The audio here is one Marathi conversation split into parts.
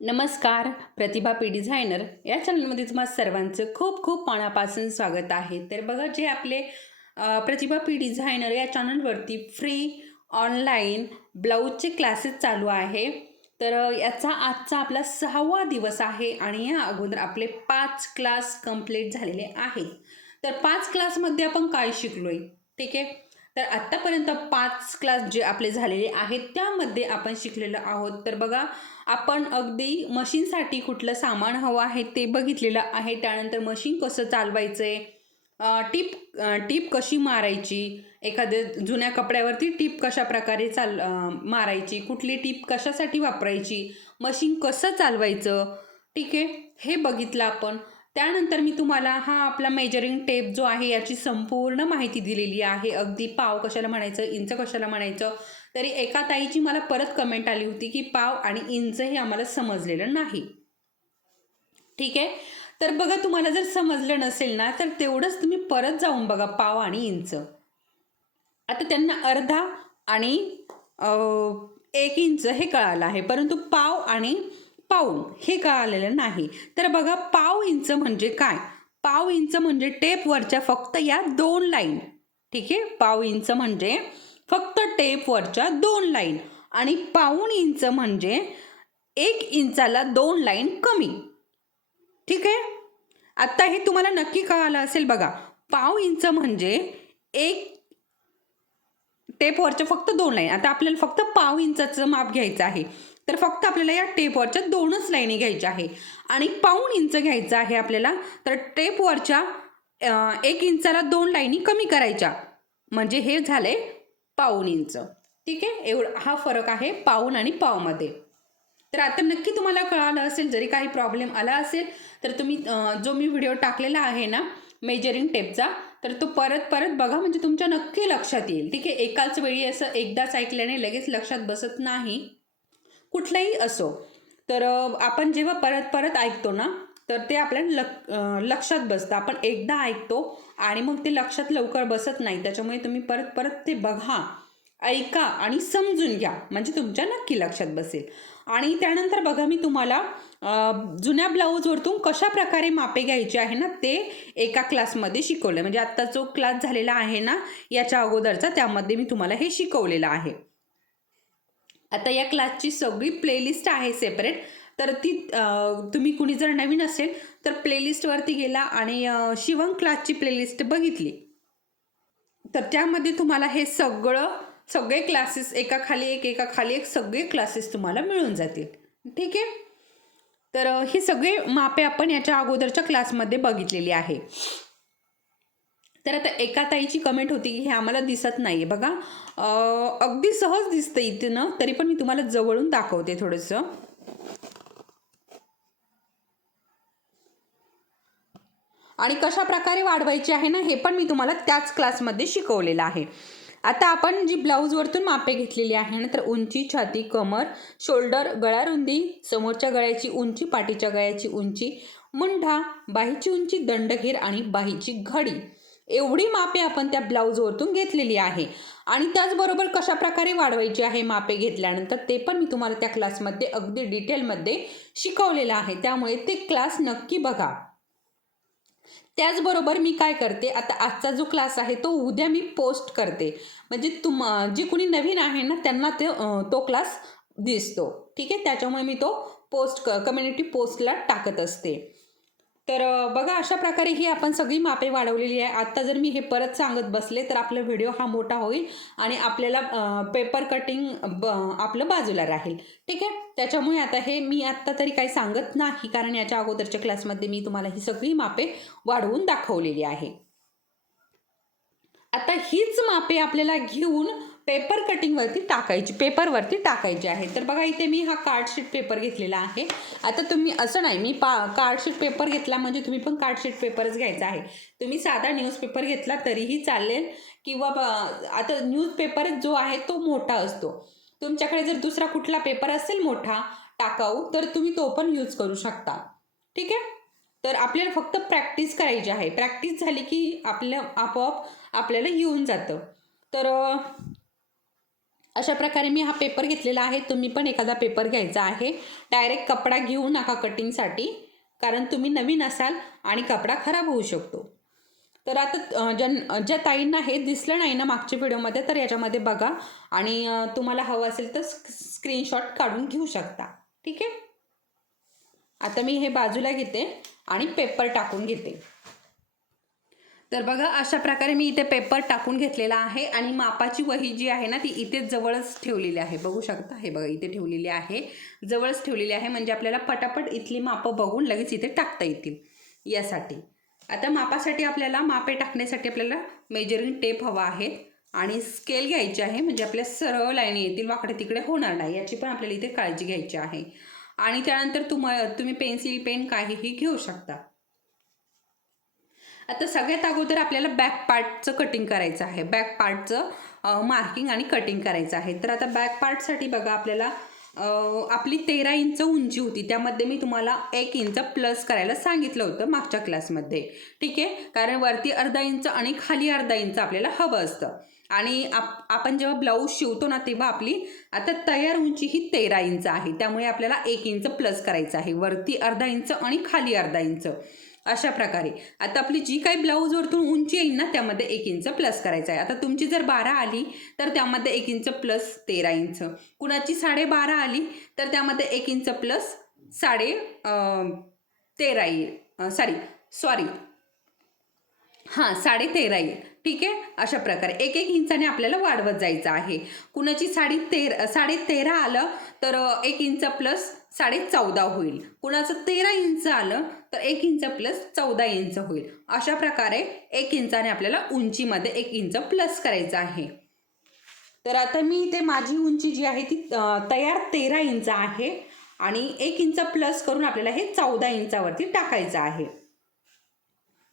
नमस्कार प्रतिभा पी डिझायनर. या चॅनलमध्ये तुम्हाला सर्वांचं खूप खूप मनापासून स्वागत आहे. तर बघा जे आपले प्रतिभा पी डिझायनर या चॅनलवरती फ्री ऑनलाईन ब्लाऊजचे क्लासेस चालू आहे. तर याचा आजचा आपला सहावा दिवस आहे आणि या अगोदर आपले पाच क्लास कंप्लीट झालेले आहेत. तर पाच क्लासमध्ये आपण काय शिकलो आहे ठीक आहे? तर आत्तापर्यंत पाच क्लास जे आपले झालेले आहेत त्यामध्ये आपण शिकलेलो आहोत. तर बघा आपण अगदी मशीनसाठी कुठलं सामान हवं आहे ते बघितलेलं आहे. त्यानंतर मशीन कसं चालवायचं आहे टीप टीप कशी मारायची एखाद्या जुन्या कपड्यावरती टीप कशा प्रकारे चाल मारायची कुठली टीप कशासाठी वापरायची मशीन कसं चालवायचं ठीक आहे? हे बघितलं आपण. त्यानंतर मी तुम्हाला हा आपला मेजरिंग टेप जो आहे याची संपूर्ण माहिती दिलेली आहे. अगदी पाव कशाला म्हणायचं इंच कशाला म्हणायचं? तरी एका ताईची मला परत कमेंट आली होती की पाव आणि इंच हे आम्हाला समजलेलं नाही. ठीक आहे? तर बघा तुम्हाला जर समजलं नसेल ना तर तेवढंच तुम्ही परत जाऊन बघा पाव आणि इंच. आता त्यांना अर्धा आणि एक इंच हे कळालं आहे. परंतु पाव आणि पाऊण हे कळालेलं नाही. तर बघा पाव इंच म्हणजे काय? पाव इंच म्हणजे टेपवरच्या फक्त या दोन लाईन. ठीक आहे? पाव इंच म्हणजे फक्त टेपवरच्या दोन लाईन. आणि पाऊण इंच म्हणजे एक इंचाला दोन लाईन कमी. ठीक आहे? आत्ता हे तुम्हाला नक्की कळालं असेल बघा. पाव इंच म्हणजे एक टेपवरच्या फक्त दोन लाईन. आता आपल्याला फक्त पाव इंचाचं माप घ्यायचं आहे. तर फक्त आपल्याला या टेपवरच्या दोनच लाईनी घ्यायच्या आहे. आणि पाऊण इंच घ्यायचं आहे आपल्याला. तर टेपवरच्या एक इंचाला दोन लाईनी कमी करायच्या. म्हणजे हे झाले पाऊण इंच. ठीक आहे? एवढा हा फरक आहे पाऊण आणि पावमध्ये. तर आता नक्की तुम्हाला कळालं असेल जरी काही प्रॉब्लेम आला असेल तर तुम्ही जो मी व्हिडिओ टाकलेला आहे ना मेजरिंग टेपचा तर तो परत परत बघा. म्हणजे तुमच्या नक्की लक्षात येईल. ठीक आहे? एकाच वेळी असं एकदाच ऐकल्याने लगेच लक्षात बसत नाही. कुठलंही असो तर आपण जेव्हा परत परत ऐकतो ना तर ते आपल्याला लक लक्षात बसतं. आपण एकदा ऐकतो आणि मग ते लक्षात लवकर बसत नाही. त्याच्यामुळे तुम्ही परत परत ते बघा ऐका आणि समजून घ्या. म्हणजे तुमच्या नक्की लक्षात बसेल. आणि त्यानंतर बघा मी तुम्हाला जुन्या ब्लाऊजवरतून कशा प्रकारे मापे घ्यायचे आहे ना ते एका क्लासमध्ये शिकवलं म्हणजे आत्ता जो क्लास झालेला आहे ना याच्या अगोदरचा त्यामध्ये मी तुम्हाला हे शिकवलेलं आहे. आता या क्लासची सगळी प्लेलिस्ट आहे सेपरेट तर ती तुम्ही कुणी जर नवीन असेल तर प्लेलिस्टवरती गेला आणि शिवम शिवण क्लासची प्लेलिस्ट बघितली. तर त्यामध्ये तुम्हाला हे सगळं सगळे क्लासेस एका खाली एक एका खाली एक सगळे क्लासेस तुम्हाला मिळून जातील. ठीक आहे? तर हे सगळे मापे आपण याच्या अगोदरच्या क्लासमध्ये बघितलेली आहे. तर आता एका ताईची कमेंट होती की हे आम्हाला दिसत नाही आहे बघा अगदी सहज दिसतं इथं तरी पण मी तुम्हाला जवळून दाखवते थोडंसं. आणि कशा प्रकारे वाढवायची आहे ना हे पण मी तुम्हाला त्याच क्लासमध्ये शिकवलेलं आहे. आता आपण जी ब्लाऊजवरतून मापे घेतलेली आहे ना तर उंची छाती कमर शोल्डर गळा रुंदी समोरच्या गळ्याची उंची पाठीच्या गळ्याची उंची मुंढा बाहीची उंची दंडघेर आणि बाहीची घडी. एवढी मापे आपण त्या ब्लाऊजवरतून घेतलेली आहे. आणि त्याचबरोबर कशा प्रकारे वाढवायची आहे मापे घेतल्यानंतर ते पण मी तुम्हाला त्या क्लासमध्ये अगदी डिटेलमध्ये शिकवलेलं आहे. त्यामुळे ते क्लास नक्की बघा. त्याचबरोबर मी काय करते आता आजचा जो क्लास आहे तो उद्या मी पोस्ट करते. म्हणजे तुम जी कुणी नवीन आहे ना त्यांना ते तो क्लास दिसतो. ठीक आहे? त्याच्यामुळे मी तो पोस्ट क कम्युनिटी पोस्टला टाकत असते. तर बघा अशा प्रकारे ही आपण सगळी मापे वाढवलेली आहे. आत्ता जर मी हे परत सांगत बसले तर आपला व्हिडिओ हा मोठा होईल आणि आपल्याला पेपर कटिंग ब आपलं बाजूला राहील. ठीक आहे? त्याच्यामुळे आता हे मी आत्ता तरी काही सांगत नाही कारण याच्या अगोदरच्या क्लासमध्ये मी तुम्हाला ही सगळी मापे वाढवून दाखवलेली आहे. आता हीच मापे आपल्याला घेऊन पेपर कटिंगवरती टाकायची पेपरवरती टाकायची आहे. तर बघा इथे मी हा कार्डशीट पेपर घेतलेला आहे. आता तुम्ही असं नाही मी पा कार्डशीट पेपर घेतला म्हणजे तुम्ही पण कार्डशीट पेपरच घ्यायचा आहे. तुम्ही साधा न्यूजपेपर घेतला तरीही चालेल. किंवा आता न्यूजपेपर जो आहे तो मोठा असतो. तुमच्याकडे जर दुसरा कुठला पेपर असेल मोठा टाकाऊ तर तुम्ही तो पण यूज करू शकता. ठीक आहे? तर आपल्याला फक्त प्रॅक्टिस करायची आहे. प्रॅक्टिस झाली की आपल्या आपोआप आपल्याला येऊन जातं. तर अशा प्रकारे मी हा पेपर घेतलेला आहे. तुम्ही पण एखादा पेपर घ्यायचा आहे. डायरेक्ट कपडा घेऊ नका कटिंगसाठी कारण तुम्ही नवीन असाल आणि कपडा खराब होऊ शकतो. तर आता जन ज्या ताईंना हे दिसलं नाही ना मागच्या व्हिडिओमध्ये तर याच्यामध्ये बघा. आणि तुम्हाला हवं असेल तर स्क्रीनशॉट काढून घेऊ शकता. ठीक आहे? आता मी हे बाजूला घेते आणि पेपर टाकून घेते. तर बघा अशा प्रकारे मी इथे पेपर टाकून घेतलेला आहे आणि मापाची वही जी आहे ना ती इथे जवळच ठेवलेली आहे. बघू शकता हे बघा इथे ठेवलेली आहे. जवळच ठेवलेली आहे म्हणजे आपल्याला पटापट इथली मापं बघून लगेच इथे टाकता येतील यासाठी. आता मापासाठी आपल्याला मापे टाकण्यासाठी आपल्याला मेजरिंग टेप हवा आहे आणि स्केल घ्यायची आहे म्हणजे आपल्या सरळ लाईनी येतील वाकडे तिकडे होणार नाही याची पण आपल्याला इथे काळजी घ्यायची आहे. आणि त्यानंतर तुम तुम्ही पेन्सिल पेन काहीही घेऊ शकता. आता सगळ्यात अगोदर आपल्याला बॅक पार्टचं कटिंग करायचं आहे. बॅक पार्टचं मार्किंग आणि कटिंग करायचं आहे. तर आता बॅक पार्टसाठी बघा आपल्याला आपली तेरा इंच उंची होती. त्यामध्ये मी तुम्हाला एक इंच प्लस करायला सांगितलं होतं मागच्या क्लासमध्ये ठीक आहे? कारण वरती अर्धा इंच आणि खाली अर्धा इंच आपल्याला हवं असतं. आणि आप आपण जेव्हा ब्लाऊज शिवतो ना तेव्हा आपली आता तयार उंची ही तेरा इंच आहे. त्यामुळे आपल्याला एक इंच प्लस करायचं आहे. वरती अर्धा इंच आणि खाली अर्धा इंच अशा प्रकारे. आता आपली जी काही ब्लाऊजवरतून उंची येईल ना त्यामध्ये एक इंच प्लस करायचं आहे. आता तुमची जर बारा आली तर त्यामध्ये एक इंच प्लस तेरा इंच कुणाची साडेबारा आली तर त्यामध्ये एक इंच प्लस साडे तेरा येईल. सॉरी सॉरी हां साडे तेरा येईल. ठीक आहे? अशा प्रकारे. एक एक इंचाने आपल्याला वाढवत जायचं आहे. कुणाची साडी तेरा साडे तेरा आलं तर एक इंच प्लस साडे चौदा होईल. कुणाचं तेरा इंच आलं तर एक इंच प्लस चौदा इंच होईल. अशा प्रकारे एक इंचाने आपल्याला उंचीमध्ये एक इंच प्लस करायचं आहे. तर आता मी इथे माझी उंची जी आहे ती तयार तेरा इंच आहे आणि एक इंच प्लस करून आपल्याला हे चौदा इंचावरती टाकायचं आहे.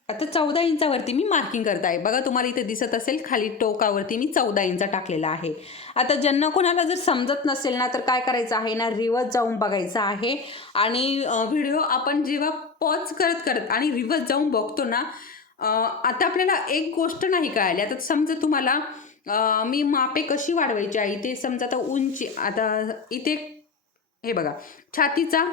आता चौदा इंचावरती मी मार्किंग करत आहे. बघा तुम्हाला इथे दिसत असेल खाली टोकावरती मी चौदा इंच टाकलेला आहे. आता ज्यांना कोणाला जर समजत नसेल ना तर काय करायचं आहे ना रिवर्स जाऊन बघायचं आहे. आणि व्हिडिओ आपण जेव्हा पॉज करत करत आणि रिवर्स जाऊन बघतो ना आता आपल्याला एक गोष्ट नाही कळाली. आता समजा तुम्हाला मी मापे कशी वाढवायची आहे? इथे समजा आता उंची आता इथे हे बघा छातीचा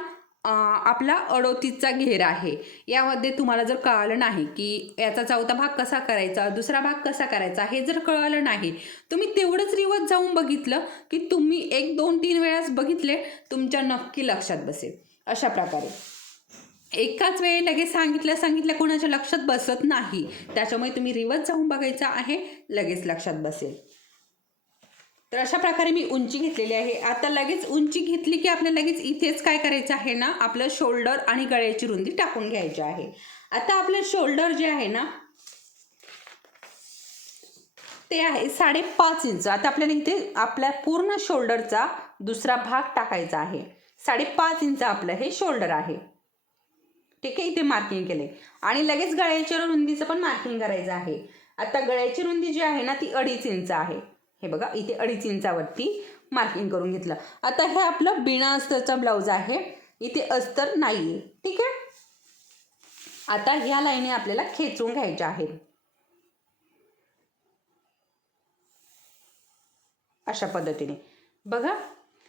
आपला अडोतीचा घेर आहे. यामध्ये तुम्हाला जर कळालं नाही की याचा चौथा भाग कसा करायचा दुसरा भाग कसा करायचा हे जर कळालं नाही तुम्ही तेवढंच रिवत जाऊन बघितलं की तुम्ही एक दोन तीन वेळाच बघितले तुमच्या नक्की लक्षात बसेल. अशा प्रकारे. एकाच वेळी लगेच सांगितलं सांगितल्या कोणाच्या लक्षात बसत नाही. त्याच्यामुळे तुम्ही रिवत जाऊन बघायचं आहे लगेच लक्षात बसेल. तर अशा प्रकारे मी उंची घेतलेली आहे. आता लगेच उंची घेतली की आपल्याला लगेच इथेच काय करायचं आहे ना? आपलं शोल्डर आणि गळ्याची रुंदी टाकून घ्यायची आहे. आता आपलं शोल्डर जे आहे ना ते आहे साडेपाच इंच. आता आपल्याला इथे आपल्या पूर्ण शोल्डरचा दुसरा भाग टाकायचा आहे. साडेपाच इंच आपलं हे शोल्डर आहे. ठीक आहे? इथे मार्किंग केले आणि लगेच गळ्याच्या रुंदीचं पण मार्किंग करायचं आहे. आता गळ्याची रुंदी जी आहे ना ती अडीच इंच आहे. हे बघा इथे अडीच इंचावरती मार्किंग करून घेतलं. आता हे आपलं बिना अस्तरचा ब्लाऊज आहे. इथे अस्तर नाही आहे ठीक आहे? आता ह्या लाईनी आपल्याला खेचून घ्यायच्या आहेत. अशा पद्धतीने. बघा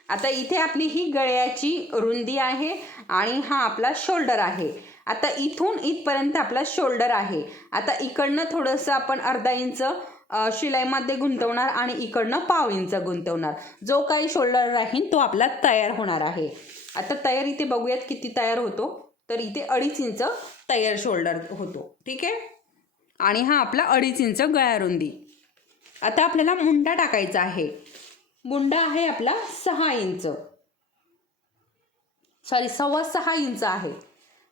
आता इथे आपली ही गळ्याची रुंदी आहे आणि हा आपला शोल्डर आहे. आता इथून इथपर्यंत आपला शोल्डर आहे. आता इकडनं थोडंसं आपण अर्धा इंच शिलाईमध्ये गुंतवणार आणि इकडनं पाव इंच गुंतवणार. जो काही शोल्डर राहील तो आपला तयार होणार आहे. आता तयार इथे बघूयात किती तयार होतो. तर इथे अडीच इंच तयार शोल्डर होतो. ठीक आहे? आणि हा आपला अडीच इंच गळ्या रुंदी. आता आपल्याला मुंडा टाकायचा आहे. मुंडा आहे आपला सहा इंच. सॉरी सव्वा सहा इंच आहे.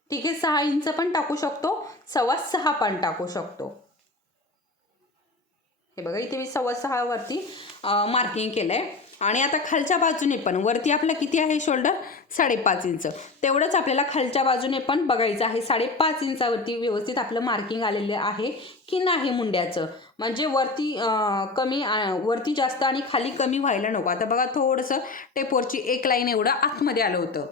ठीक आहे? सहा इंच पण टाकू शकतो सव्वा सहा पण टाकू शकतो. हे बघा इथे मी सव्वा सहावरती मार्किंग केलं आहे आणि आता खालच्या बाजूने पण वरती आपला किती आहे शोल्डर साडेपाच इंच. तेवढंच आपल्याला खालच्या बाजूने पण बघायचं आहे साडेपाच इंचावरती व्यवस्थित आपलं मार्किंग आलेलं आहे की नाही मुंड्याचं. म्हणजे वरती कमी वरती जास्त आणि खाली कमी व्हायला नको. आता बघा थोडंसं टेपोरची एक लाईन एवढं आतमध्ये आलं होतं.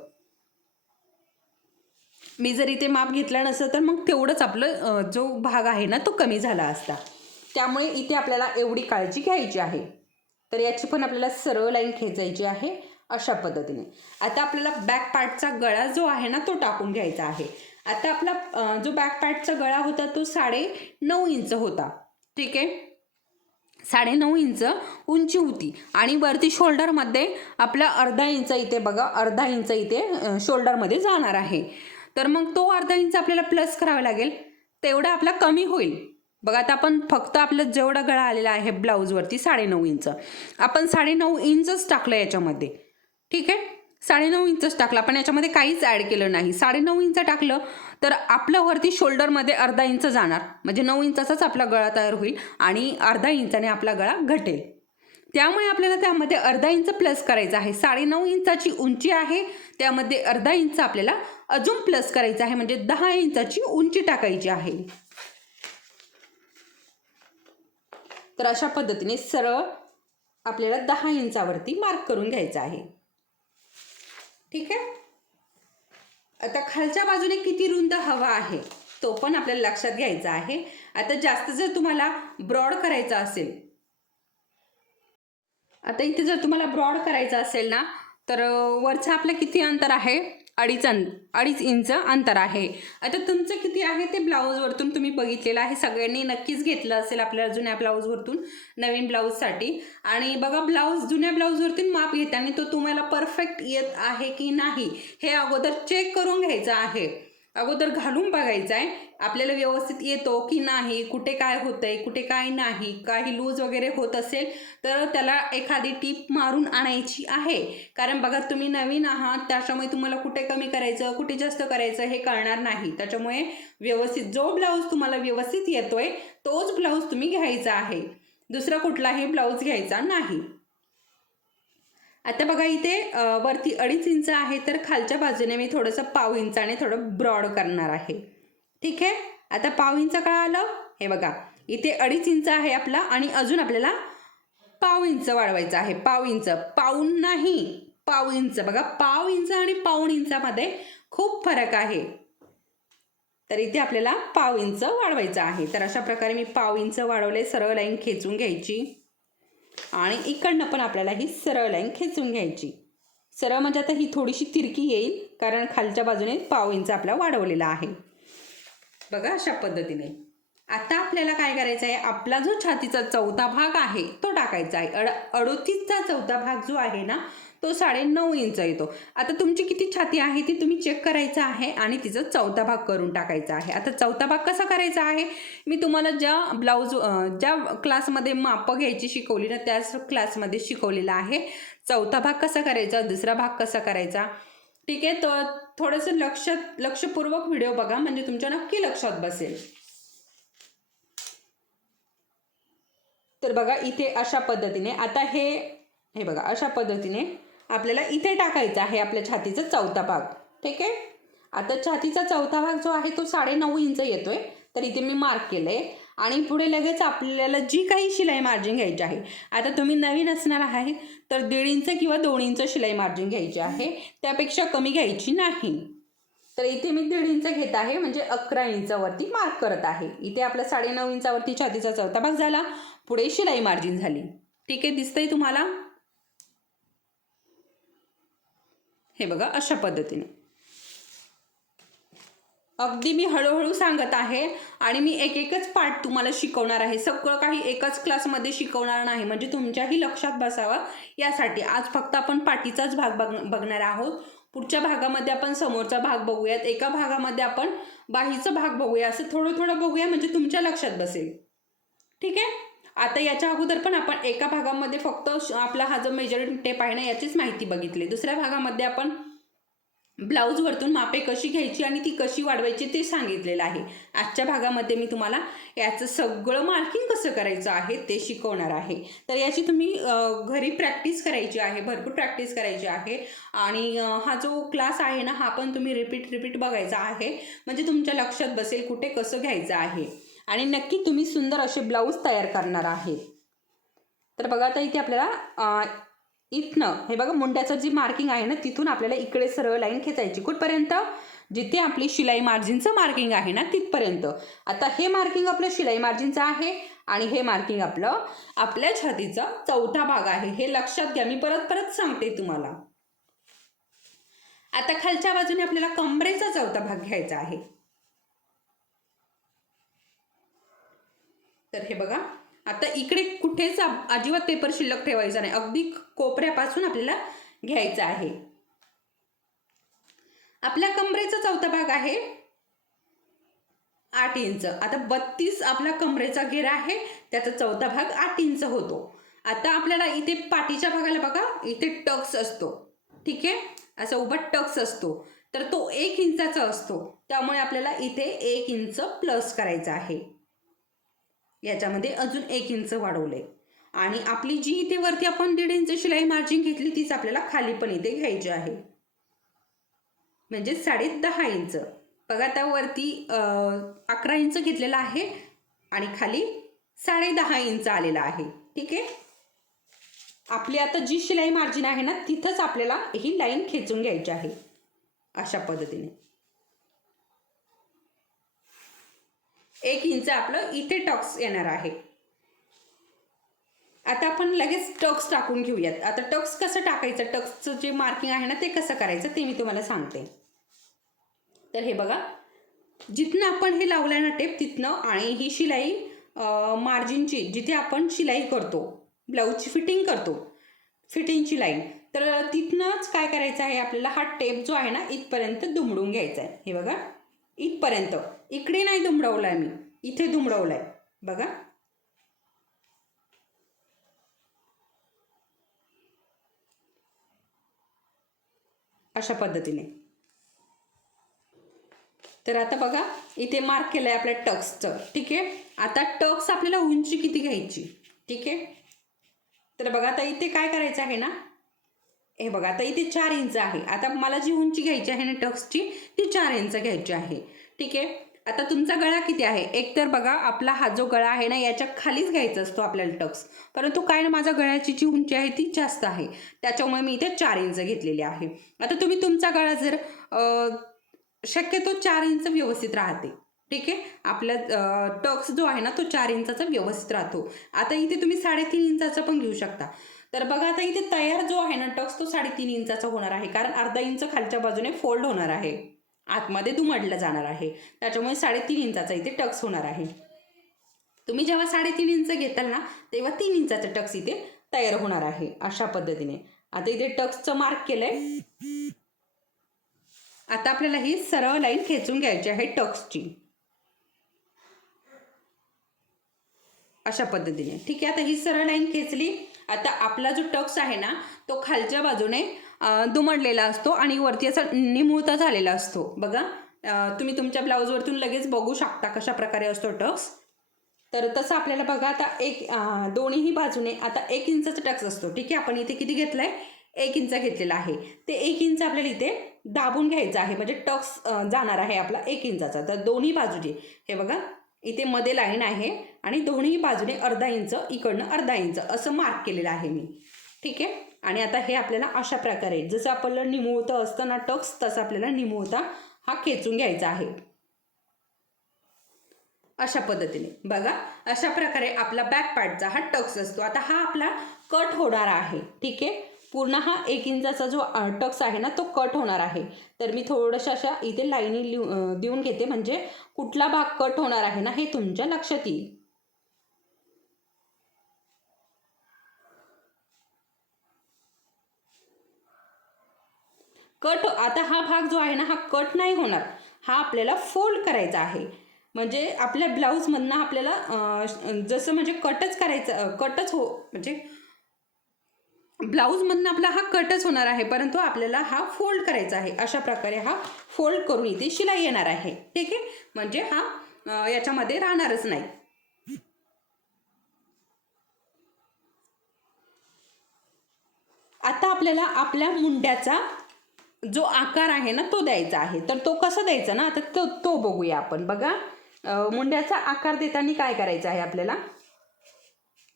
मी जर इथे माप घेतलं नसतं तर मग तेवढंच आपलं जो भाग आहे ना तो कमी झाला असता. त्यामुळे इथे आपल्याला एवढी काळजी घ्यायची आहे. तर याची पण आपल्याला सरळ लाईन खेचायची आहे अशा पद्धतीने. आता आपल्याला बॅक पार्टचा गळा जो आहे ना तो टाकून घ्यायचा आहे. आता आपला जो बॅक पार्टचा गळा होता तो साडे नऊ इंच होता. ठीक आहे? साडे नऊ इंच उंची होती. आणि वरती शोल्डरमध्ये आपला अर्धा इंच इथे बघा अर्धा इंच इथे शोल्डरमध्ये जाणार आहे. तर मग तो अर्धा इंच आपल्याला प्लस करावा लागेल. तेवढा आपला कमी होईल. बघा आता आपण फक्त आपलं जेवढा गळा आलेला आहे ब्लाऊजवरती साडेनऊ इंच. आपण साडेनऊ इंचच टाकलं याच्यामध्ये. ठीक आहे? साडेनऊ इंचच टाकलं. आपण याच्यामध्ये काहीच ॲड केलं नाही. साडेनऊ इंच टाकलं तर आपलं वरती शोल्डरमध्ये अर्धा इंच जाणार. म्हणजे नऊ इंचाचाच आपला गळा तयार होईल आणि अर्धा इंचाने आपला गळा घटेल. त्यामुळे आपल्याला त्यामध्ये अर्धा इंच प्लस करायचं आहे. साडेनऊ इंचाची उंची आहे त्यामध्ये अर्धा इंच आपल्याला अजून प्लस करायचं आहे. म्हणजे दहा इंचाची उंची टाकायची आहे. तर अशा पद्धतीने सरळ आपल्याला दहा इंचावरती मार्क करून घ्यायचा आहे. ठीक आहे? आता खालच्या बाजूने किती रुंद हवा आहे तो पण आपल्याला लक्षात घ्यायचा आहे. आता जास्त जर तुम्हाला ब्रॉड करायचा असेल आता इथे जर तुम्हाला ब्रॉड करायचं असेल ना तर वरचा वरचं आपलं किती अंतर आहे? अडीच अं अडीच इंच अंतर आहे. आता तुमचं किती आहे ते ब्लाऊजवरतून तुम्ही बघितलेलं आहे. सगळ्यांनी नक्कीच घेतलं असेल आपल्या जुन्या ब्लाऊजवरतून नवीन ब्लाऊजसाठी आणि बघा ब्लाऊज जुन्या ब्लाऊजवरतून माप घेताना तो तुम्हाला परफेक्ट येत आहे की नाही हे अगोदर चेक करून घ्यायचं आहे. अगोदर घालून बघायचं आहे आपल्याला व्यवस्थित येतो की नाही कुठे काय होतंय कुठे काय नाही काही लूज वगैरे होत असेल तर त्याला एखादी टीप मारून आणायची आहे. कारण बघा तुम्ही नवीन आहात त्याच्यामुळे तुम्हाला कुठे कमी करायचं कुठे जास्त करायचं हे कळणार नाही. त्याच्यामुळे व्यवस्थित जो ब्लाऊज तुम्हाला व्यवस्थित येतोय तोच ब्लाऊज तुम्ही घ्यायचा आहे. दुसरा कुठलाही ब्लाऊज घ्यायचा नाही. आता बघा इथे वरती अडीच इंच आहे तर खालच्या बाजूने मी थोडंसं पाव इंचाने थोडं ब्रॉड करणार आहे. ठीक आहे? आता पाव इंच काय आलं? हे बघा इथे अडीच इंच आहे आपला आणि अजून आपल्याला पाव इंच वाढवायचं आहे. पाव इंच पाऊन नाही पाव इंच. बघा पाव इंच आणि पाऊण इंचामध्ये खूप फरक आहे. तर इथे आपल्याला पाव इंच वाढवायचं आहे. तर अशा प्रकारे मी पाव इंच वाढवले सरळ लाईन खेचून घ्यायची. आणि इकडनं पण आपल्याला ही सरळ लाईन खेचून घ्यायची. सरळ म्हणजे आता ही थोडीशी तिरकी येईल कारण खालच्या बाजूने पाव इंच आपला वाढवलेला आहे. बघा अशा पद्धतीने. आता आपल्याला काय करायचं आहे? आपला जो छातीचा चौथा भाग आहे तो टाकायचा आहे. अड अडोतीसचा चौथा भाग जो आहे ना तो साडे नऊ इंच येतो. आता तुमची किती छाती आहे ती तुम्ही चेक करायचं आहे आणि तिचा चौथा भाग करून टाकायचा आहे. आता चौथा भाग कसा करायचा आहे? मी तुम्हाला ज्या ब्लाऊज ज्या क्लासमध्ये मापं घ्यायची शिकवली ना त्याच क्लासमध्ये शिकवलेला आहे. चौथा भाग कसा करायचा? दुसरा भाग कसा करायचा? ठीक आहे तर थोडंसं लक्ष लक्षपूर्वक व्हिडिओ बघा. म्हणजे तुमच्या नक्की लक्षात बसेल. तर बघा इथे अशा पद्धतीने आता हे हे बघा अशा पद्धतीने आपल्याला इथे टाकायचं आहे आपल्या छातीचा चौथा भाग ठीक आहे? आता छातीचा चौथा भाग जो आहे तो साडे नऊ इंच येतोय तर इथे मी मार्क केलंय. आणि पुढे लगेच आपल्याला जी काही शिलाई मार्जिन घ्यायची आहे आता तुम्ही नवीन असणार आहे तर दीड इंच किंवा दोन इंच शिलाई मार्जिन घ्यायची आहे त्यापेक्षा कमी घ्यायची नाही. तर इथे मी दीड इंच घेत आहे म्हणजे अकरा इंचावरती मार्क करत आहे. इथे आपला साडेनऊ इंचावरती छातीचा चौथा भाग झाला. पुढे शिलाई मार्जिन झाली. ठीक आहे दिसतंय तुम्हाला? हे बघा अशा पद्धतीने. अगदी मी हळूहळू सांगत आहे आणि मी एक एकच पार्ट तुम्हाला शिकवणार आहे. सगळं काही एकाच क्लासमध्ये शिकवणार नाही. म्हणजे तुमच्याही लक्षात बसावं. यासाठी आज फक्त आपण पाठीचाच भाग बघ बघणार आहोत. पुढच्या भागामध्ये आपण समोरचा भाग बघूयात. एका भागामध्ये आपण बाहीचा भाग बघूया. असं थोडं थोडं बघूया म्हणजे तुमच्या लक्षात बसेल. ठीक आहे? आता याच्या अगोदर पण आपण एका भागामध्ये फक्त श- आपला हा जो मेजरिंग टेप आहे ना याचीच माहिती बघितली. दुसऱ्या भागामध्ये आपण ब्लाऊजवरतून मापे कशी घ्यायची आणि ती कशी वाढवायची ते सांगितलेलं आहे. आजच्या भागामध्ये मी तुम्हाला याचं सगळं मार्किंग कसं करायचं आहे ते शिकवणार आहे. तर याची तुम्ही घरी प्रॅक्टिस करायची आहे भरपूर प्रॅक्टिस करायची आहे. आणि हा जो क्लास आहे ना हा पण तुम्ही रिपीट रिपीट बघायचा आहे. म्हणजे तुमच्या लक्षात बसेल कुठे कसं घ्यायचं आहे. आणि नक्की तुम्ही सुंदर असे ब्लाऊज तयार करणार आहेत तर बघा आता इथे आपल्याला इथनं हे बघा मुंड्याचं जी मार्किंग आहे ना तिथून आपल्याला इकडे सरळ लाईन खेचायची. कुठपर्यंत? जिथे आपली शिलाई मार्जिनचं मार्किंग आहे ना तिथपर्यंत. आता हे मार्किंग आपलं शिलाई मार्जिनचं आहे आणि हे मार्किंग आपलं आपल्या छातीचा चौथा भाग आहे. हे लक्षात घ्या मी परत परत सांगते तुम्हाला. आता खालच्या बाजूने आपल्याला कमरेचा चौथा भाग घ्यायचा आहे. तर हे बघा. आता इकडे कुठेच अजिबात पेपर शिल्लक ठेवायचा नाही. अगदी कोपऱ्यापासून आपल्याला घ्यायचा आहे. आपल्या कमरेचा चौथा भाग आहे आठ इंच. आता बत्तीस आपला कमरेचा घेरा आहे त्याचा चौथा भाग आठ इंच होतो. आता आपल्याला इथे पाठीच्या भागाला बघा इथे टक्स असतो. ठीक आहे? असा उभा टक्स असतो. तर तो एक इंचाचा असतो. त्यामुळे आपल्याला इथे एक इंच प्लस करायचा आहे. याच्यामध्ये अजून एक इंच वाढवलंय आणि आपली जी इथे वरती आपण दीड इंच शिलाई मार्जिन घेतली तीच आपल्याला खाली पण इथे घ्यायची आहे. म्हणजे साडे दहा इंच. बघा त्यावरती वरती अकरा इंच घेतलेला आहे आणि खाली साडे दहा इंच आलेला आहे. ठीक आहे? आपली आता जी शिलाई मार्जिन आहे ना तिथंच आपल्याला ही लाईन खेचून घ्यायची आहे. अशा पद्धतीने. एक इंच आपलं इथे टॉक्स येणार आहे. आता आपण लगेच टक्स टाकून घेऊयात. आता टक्स कसं टाकायचं? टक्सचं जे मार्किंग आहे ना ते कसं करायचं ते मी तुम्हाला सांगते. तर हे बघा. जिथनं आपण हे लावलंय ना टेप तिथनं आणि ही शिलाई मार्जिनची जिथे आपण शिलाई करतो ब्लाऊजची फिटिंग करतो फिटिंगची लाईन तर तिथनंच काय करायचं आहे आपल्याला? हा टेप जो आहे ना इथपर्यंत दुमडून घ्यायचा आहे. हे बघा. इथपर्यंत. इकडे नाही दुमडवलाय मी इथे दुमडवलाय. बघा. अशा पद्धतीने. तर आता बघा इथे मार्क केलं आहे आपल्या टक्सचं. ठीक? आहे आता टक्स आपल्याला उंची किती घ्यायची? ठीक? आहे तर बघा आता इथे काय करायचं आहे ना? हे बघा आता इथे चार इंच आहे. आता मला जी उंची घ्यायची आहे ना टक्सची ती चार इंच घ्यायची आहे. ठीक? आहे आता तुमचा गळा किती आहे? एक तर बघा आपला हा जो गळा आहे ना याच्या खालीच घ्यायचा असतो आपल्याला टक्स. परंतु काय ना माझ्या गळ्याची जी उंची आहे ती जास्त आहे. त्याच्यामुळे मी इथे चार इंच घेतलेली आहे. आता तुम्ही तुमचा गळा जर शक्यतो चार इंच व्यवस्थित राहते. ठीक आहे? आपला टक्स जो आहे ना तो चार इंचाचा व्यवस्थित राहतो. आता इथे तुम्ही साडेतीन इंचाचा पण घेऊ शकता. तर बघा आता इथे तयार जो आहे ना टक्स तो साडेतीन इंचाचा होणार आहे. कारण अर्धा इंच खालच्या बाजूने फोल्ड होणार आहे. आतमध्ये दुमडलं जाणार आहे. त्याच्यामुळे साडेतीन इंचाचा इथे टक्स होणार आहे. तुम्ही जेव्हा साडेतीन इंच घेताल ना तेव्हा तीन इंचाचा टक्स इथे तयार होणार आहे अशा पद्धतीने. आता इथे टक्सचं मार्क केलंय. आता आपल्याला ही सरळ लाईन खेचून घ्यायची आहे टक्सची. अशा पद्धतीने. ठीक आहे आता ही सरळ लाईन खेचली. आता आपला जो टक्स आहे ना तो खालच्या बाजूने दुमडलेला असतो आणि वरती असा निमुळता झालेला असतो. बघा तुम्ही तुमच्या ब्लाऊजवरतून लगेच बघू शकता कशा प्रकारे असतो टक्स. तर तसं आपल्याला बघा आता एक दोन्हीही बाजूने आता एक इंचाचा टक्स असतो. ठीक आहे आपण इथे किती घेतलं आहे एक इंच घेतलेला आहे. ते एक इंच आपल्याला इथे दाबून घ्यायचं आहे. म्हणजे टक्स जाणार आहे आपला एक इंचाचा. तर दोन्ही बाजूने हे बघा इथे मध्ये लाईन आहे आणि दोन्ही बाजूने अर्धा इंच इकडनं अर्धा इंच असं मार्क केलेलं आहे मी. ठीक आहे? आणि आता हे आपल्याला अशा प्रकारे जसं आपल्याला निमुळतं असतं ना टक्स तसं आपल्याला निमुळता हा खेचून घ्यायचा आहे. अशा पद्धतीने. बघा अशा प्रकारे आपला बॅक पार्टचा हा टक्स असतो. आता हा आपला कट होणार आहे. ठीक आहे? पूर्ण हा एक इंचाचा जो टक्स आहे ना तो कट होणार आहे. तर मी थोडंशा अशा इथे लाईनी लिहू देऊन घेते. म्हणजे कुठला भाग कट होणार आहे ना हे तुमच्या लक्षात येईल. कट आता हा भाग जो आहे ना हा कट नाही होणार. हा आपल्याला फोल्ड करायचा आहे. म्हणजे आपल्या ब्लाऊजमधनं आपल्याला जसं म्हणजे कटच करायचं कटच हो म्हणजे ब्लाऊजमधनं आपला हा कटच होणार आहे परंतु आपल्याला हा फोल्ड करायचा आहे. अशा प्रकारे हा फोल्ड करून इथे शिलाई येणार आहे. ठीक आहे? म्हणजे हा याच्यामध्ये राहणारच नाही. आता आपल्याला आपल्या मुंड्याचा जो आकार आहे ना तो द्यायचा आहे. तर तो कसा द्यायचा ना आता तो तो बघूया आपण. बघा मुंड्याचा आकार देताना काय करायचं आहे आपल्याला?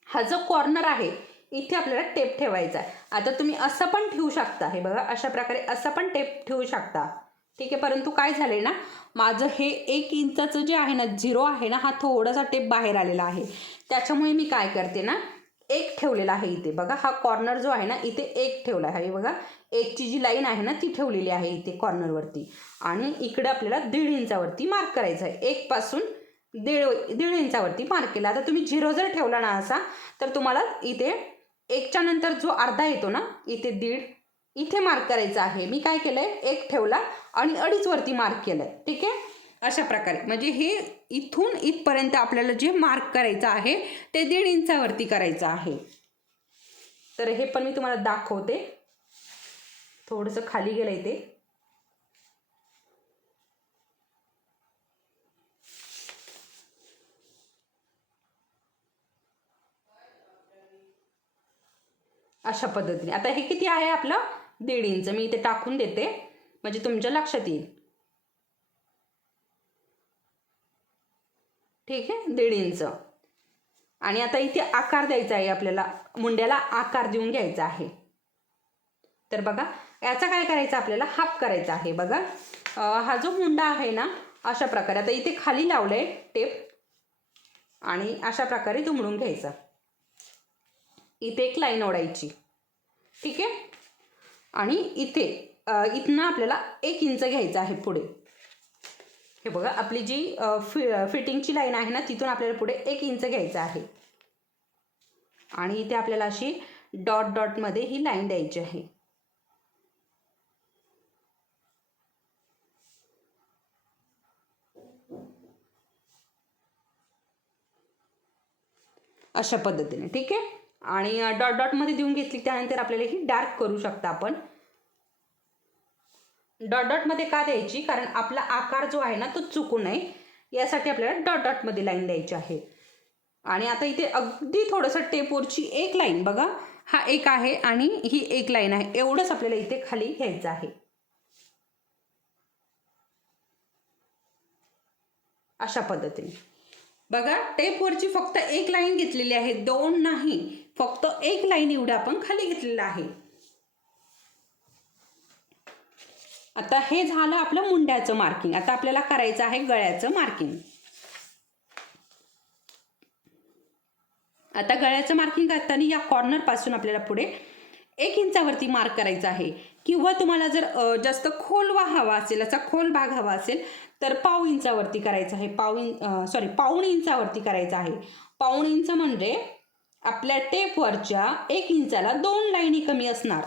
हा जो कॉर्नर आहे इथे आपल्याला टेप ठेवायचा आहे. आता तुम्ही असं पण ठेवू शकता. हे बघा अशा प्रकारे असं पण टेप ठेवू शकता. ठीक आहे परंतु काय झाले ना माझं हे एक इंचाचं जे आहे ना झिरो आहे ना हा थोडासा टेप बाहेर आलेला आहे. त्याच्यामुळे मी काय करते ना एक ठेवलेला आहे इथे. बघा हा कॉर्नर जो आहे ना इथे एक ठेवला आहे. बघा एकची जी लाईन आहे ना ती ठेवलेली आहे इथे कॉर्नरवरती आणि इकडे आपल्याला दीड इंचावरती मार्क करायचं आहे. एकपासून दीड दीड इंचावरती मार्क केला. आता तुम्ही झिरो जर ठेवला ना असा तर तुम्हाला इथे एकच्या नंतर जो अर्धा येतो ना इथे दीड इथे मार्क करायचा आहे. मी काय केलं आहे एक ठेवला आणि अडीचवरती मार्क केलं आहे ठीक आहे? अशा प्रकारे. म्हणजे हे इथून इथपर्यंत आपल्याला जे मार्क करायचं आहे ते दीड इंचावरती करायचं आहे. तर हे पण मी तुम्हाला दाखवते. थोडंसं खाली गेलं इथे अशा पद्धतीने. आता हे किती आहे आपलं? दीड इंच मी इथे टाकून देते. म्हणजे तुमच्या लक्षात येईल. ठीक आहे? दीड इंच. आणि आता इथे आकार द्यायचा आहे आपल्याला. मुंड्याला आकार देऊन घ्यायचा आहे. तर बघा याचा काय करायचं आपल्याला? हाफ करायचा आहे. बघा हा जो मुंडा आहे ना अशा प्रकारे. आता इथे खाली लावलं आहे टेप आणि अशा प्रकारे दुमडून घ्यायचा. इथे एक लाईन ओढायची. ठीक आहे? आणि इथे इथनं आपल्याला एक इंच घ्यायचं आहे पुढे. हे बघा आपली जी फि फिटिंगची लाईन आहे ना तिथून आपल्याला पुढे एक इंच घ्यायचं आहे. आणि इथे आपल्याला अशी डॉट डॉटमध्ये ही लाईन द्यायची आहे. अशा पद्धतीने ठीक आहे? आणि डॉट डॉटमध्ये देऊन घेतली त्यानंतर आपल्याला ही डार्क करू शकता आपण. डॉट डॉटमध्ये का द्यायची? कारण आपला आकार जो आहे ना तो चुकू नये. यासाठी आपल्याला डॉट डॉटमध्ये लाईन द्यायची आहे. आणि आता इथे अगदी थोडंसं टेपवरची एक लाईन बघा. हा एक आहे आणि ही एक लाईन आहे. एवढंच आपल्याला इथे खाली घ्यायचं आहे. अशा पद्धतीने. बघा टेपवरची फक्त एक लाईन घेतलेली आहे. दोन नाही. फक्त एक लाईन एवढं आपण खाली घेतलेलं आहे. आता हे झालं आपलं मुंड्याचं मार्किंग आता आपल्याला करायचं आहे गळ्याचं मार्किंग आता गळ्याचं मार्किंग करताना या कॉर्नरपासून आपल्याला पुढे एक इंचावरती मार्क करायचा आहे. किंवा तुम्हाला जर जास्त खोलवा हवा असेल असा खोल भाग हवा असेल तर पाव इंचावरती करायचा आहे. पाव इंच सॉरी पाऊण इंचावरती करायचा आहे. पाऊण इंच म्हणजे आपल्या टेपवरच्या एक इंचाला दोन लाईनी कमी असणार.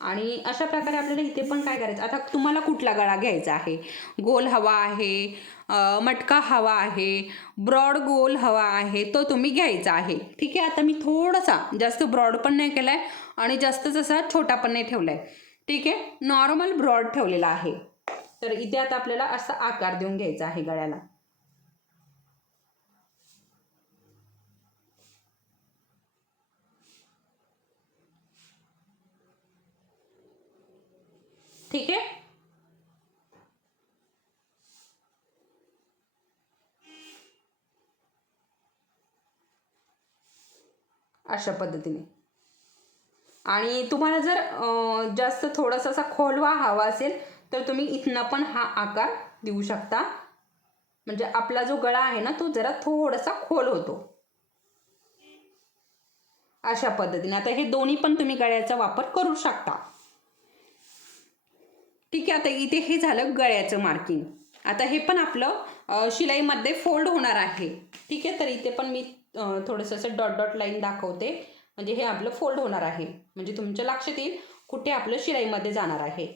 आणि अशा प्रकारे आपल्याला इथे पण काय करायचं? आता तुम्हाला कुठला गळा घ्यायचा आहे? गोल हवा आहे मटका हवा आहे ब्रॉड गोल हवा आहे तो तुम्ही घ्यायचा आहे. ठीक आहे? आता मी थोडासा जास्त ब्रॉड पण नाही केला आहे आणि जास्त जसा छोटा पण नाही ठेवला आहे ठीक आहे? नॉर्मल ब्रॉड ठेवलेला आहे. तर इथे आता आपल्याला असा आकार देऊन घ्यायचा आहे गळ्याला. ठीक आहे? अशा पद्धतीने. आणि तुम्हाला जर जास्त थोडासा असा खोलवा हवा असेल तर तुम्ही इथनं पण हा आकार देऊ शकता. म्हणजे आपला जो गळा आहे ना तो जरा थोडासा खोल होतो. अशा पद्धतीने. आता हे दोन्ही पण तुम्ही गळ्याचा वापर करू शकता. ठीक आहे आता इथे हे झालं गळ्याचं मार्किंग आता हे पण आपलं शिलाईमध्ये फोल्ड होणार आहे. ठीक आहे तर इथे पण मी थोडंसं असं डॉट डॉट लाईन दाखवते. म्हणजे हे आपलं फोल्ड होणार आहे. म्हणजे तुमच्या लक्षात येईल कुठे आपलं शिलाईमध्ये जाणार आहे.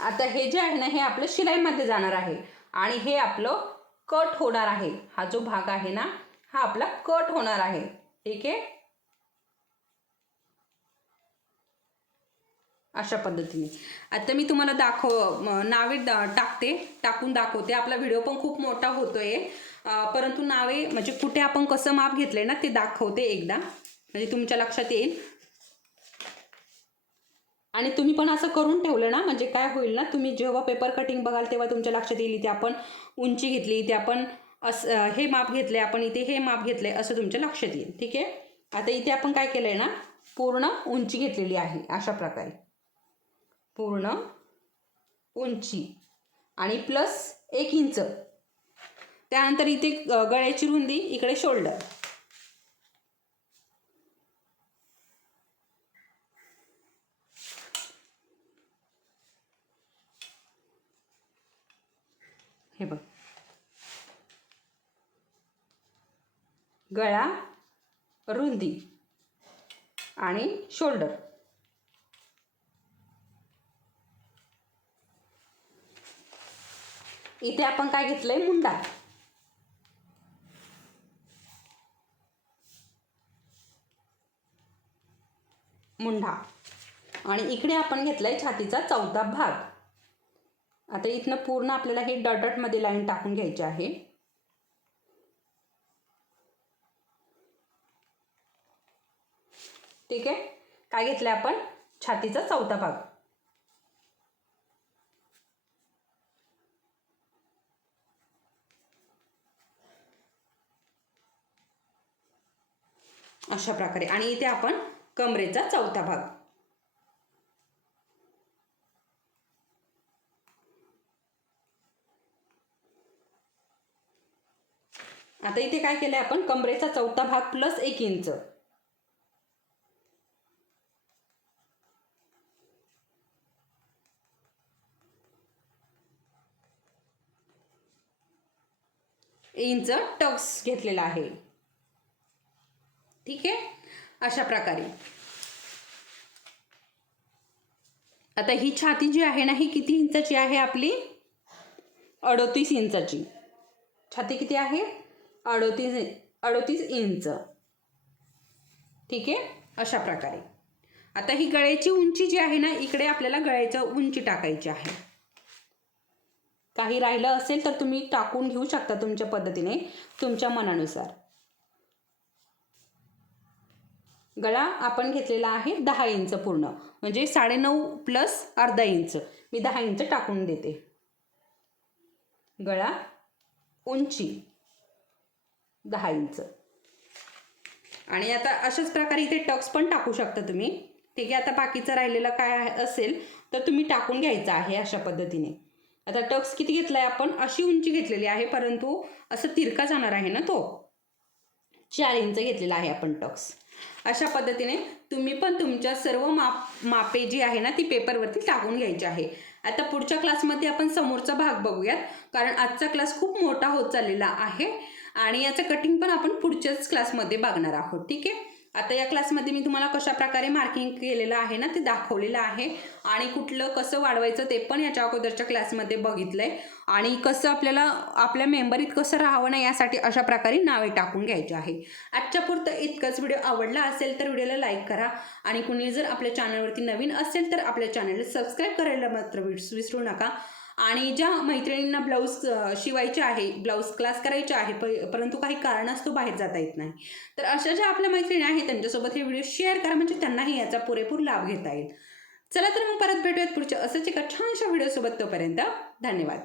आता हे जे आहे ना हे आपलं शिलाईमध्ये जाणार आहे. आणि हे आपलं कट होणार आहे. हा जो भाग आहे ना हा आपला कट होणार आहे. ठीक आहे? अशा पद्धतीने. आता मी तुम्हाला दाखव नावे टाकते टाकून दाखवते. आपला व्हिडिओ पण खूप मोठा होतोय. परंतु नावे म्हणजे कुठे आपण कसं माप घेतलंय ना ते दाखवते एकदा. म्हणजे तुमच्या लक्षात येईल. आणि तुम्ही पण असं करून ठेवलं ना म्हणजे काय होईल ना तुम्ही जेव्हा पेपर कटिंग बघाल तेव्हा तुमच्या लक्षात येईल इथे आपण उंची घेतली इथे आपण असं हे माप घेतले आपण इथे हे माप घेतले असं तुमच्या लक्षात येईल ठीक आहे? आता इथे आपण काय केलं आहे ना पूर्ण उंची घेतलेली आहे अशा प्रकारे. पूर्ण उंची. आणि प्लस एक इंच. त्यानंतर इथे गळ्याची रुंदी इकडे शोल्डर हे बघ. गळा रुंदी आणि शोल्डर. इथे आपण काय घेतलंय? मुंडा. मुंढा आणि इकडे आपण घेतलाय छातीचा चौथा भाग. आता इथनं पूर्ण आपल्याला हे डॉट डॉटमध्ये लाईन टाकून घ्यायची आहे. ठीक आहे? काय घेतलं आपण? छातीचा चौथा भाग. अशा प्रकारे. आणि इथे आपण कमरेचा चौथा भाग. आता इथे काय केलंय आपण? कमरेचा चौथा भाग प्लस एक इंच इंच टक्स घेतलेला आहे. ठीक आहे? अशा प्रकारे. आता ही छाती जी आहे ना ही किती इंचाची आहे आपली? अडतीस इंचाची छाती किती आहे? अडोतीस अडोतीस इंच. ठीक? आहे अशा प्रकारे. आता ही गळ्याची उंची जी आहे ना इकडे आपल्याला गळ्याच्या उंची टाकायची आहे. काही राहिलं असेल तर तुम्ही टाकून घेऊ शकता तुमच्या पद्धतीने तुमच्या मनानुसार. गळा आपण घेतलेला आहे दहा इंच पूर्ण. म्हणजे साडेनऊ प्लस अर्धा इंच. मी दहा इंच टाकून देते. गळा उंची. दहा इंच आणि आता अशाच प्रकारे इथे टक्स पण टाकू शकता तुम्ही. ठीक आहे आता बाकीचं राहिलेलं काय असेल तर तुम्ही टाकून घ्यायचं आहे अशा पद्धतीने. आता टक्स किती घेतलाय आपण? अशी उंची घेतलेली आहे परंतु असं तिरका जाणार आहे ना तो? चार इंच घेतलेला आहे आपण टक्स. अशा पद्धतीने तुम्ही पण तुमच्या सर्व माप मापे जी आहे ना ती पेपरवरती टाकून घ्यायची आहे. आता पुढच्या क्लासमध्ये आपण समोरचा भाग बघूयात कारण आजचा क्लास खूप मोठा होत चाललेला आहे. आणि याचं कटिंग पण आपण पुढच्याच क्लासमध्ये बघणार आहोत ठीक आहे? आता या क्लासमध्ये मी तुम्हाला कशा प्रकारे मार्किंग केलेलं आहे ना ते दाखवलेलं आहे. आणि कुठलं कसं वाढवायचं ते पण याच्या अगोदरच्या क्लासमध्ये बघितलं आहे आणि कसं आपल्याला आपल्या मेंबरीत कसं राहावं ना यासाठी अशा प्रकारे नावे टाकून घ्यायची आहे. आजच्या पुरतं इतकंच. व्हिडिओ आवडला असेल तर व्हिडिओला लाईक करा. आणि कुणी जर आपल्या चॅनलवरती नवीन असेल तर आपल्या चॅनलला सबस्क्राईब करायला मात्र विस- विसरू नका. आणि ज्या मैत्रिणींना ब्लाऊज शिवायचे आहे ब्लाऊज क्लास करायचे आहे प परंतु काही कारणास्तव बाहेर जाता येत नाही. तर अशा ज्या आपल्या मैत्रिणी आहेत त्यांच्यासोबत हे व्हिडिओ शेअर करा म्हणजे त्यांनाही याचा पुरेपूर लाभ घेता येईल. चला तर मग परत भेटूयात पुढच्या असंच एका छानशा व्हिडिओसोबत तोपर्यंत धन्यवाद.